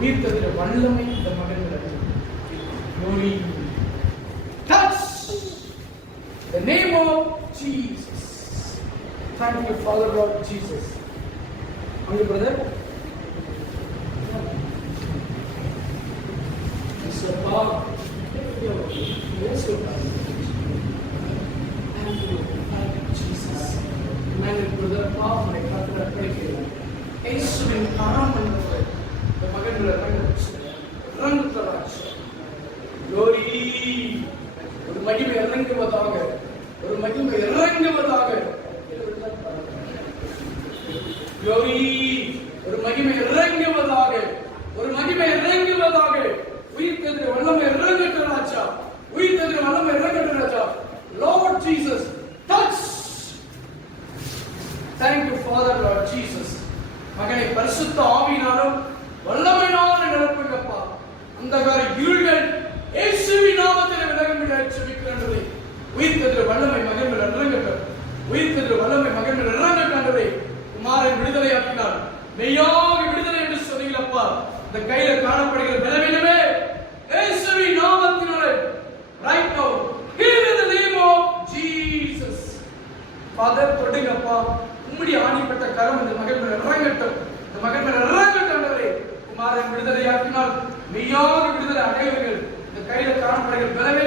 உயிர்த்தெழுகிற வல்லமை இந்த மகன் glory touch the name of Jesus. Thank you Father Lord Jesus. Are you brother? Yes sir. Yes sir. Thank you Jesus. My brother Paul my brother படிக்கிறார். இயேசுவின் கரமண்டலத்தை இந்த மகன் Rangaraj glory ஒரு மகிமை இறங்குவதாக ஒரு மகிமை இறங்குவதாக glory ஒரு மகிமை இறங்குவதாக ஒரு மகிமை இறங்குவதாக உயிர்த்தெழுகிற வல்லமை இறங்கட்டும் ராஜா உயிர்த்தெழுகிற வல்லமை இறங்கட்டும் ராஜா Lord Jesus touch. Thank you Father Lord Jesus. மகனை பரிசுத்த ஆவியினாலும் வல்லமையினாலும் நிரப்புங்கப்பா. அந்தகார இருள்கள் இயேசுவின் நாமத்தில் விலகும்படி ஜெபிக்கிறேன். உயிர்த்தெழுகிற வல்லமை மகன் மேல் இறங்கட்டும். உயிர்த்தெழுகிற வல்லமை மகன் மேல் இறங்கட்டும். குமாரன் விடுதலையாக்கினார். மெய்யாக விடுதலை என்று சொன்னீங்களப்பா. இந்த கையில காணப்படுகிற பலவீனமே இயேசுவின் நாமத்தினாலே right now heal in the name of Jesus. Father தொடுங்கப்பா. உம்முடைய ஆணிப்பட்ட கரம் இந்த மகன் மேல் இறங்கட்டும். இந்த மகன் மேல் இறங்கட்டும் குமாரன் விடுதலையாக்கினால் மெய்யாக விடுதலை அடைவீர்கள். இந்த கையில காணப்படுகிற பலவீனம்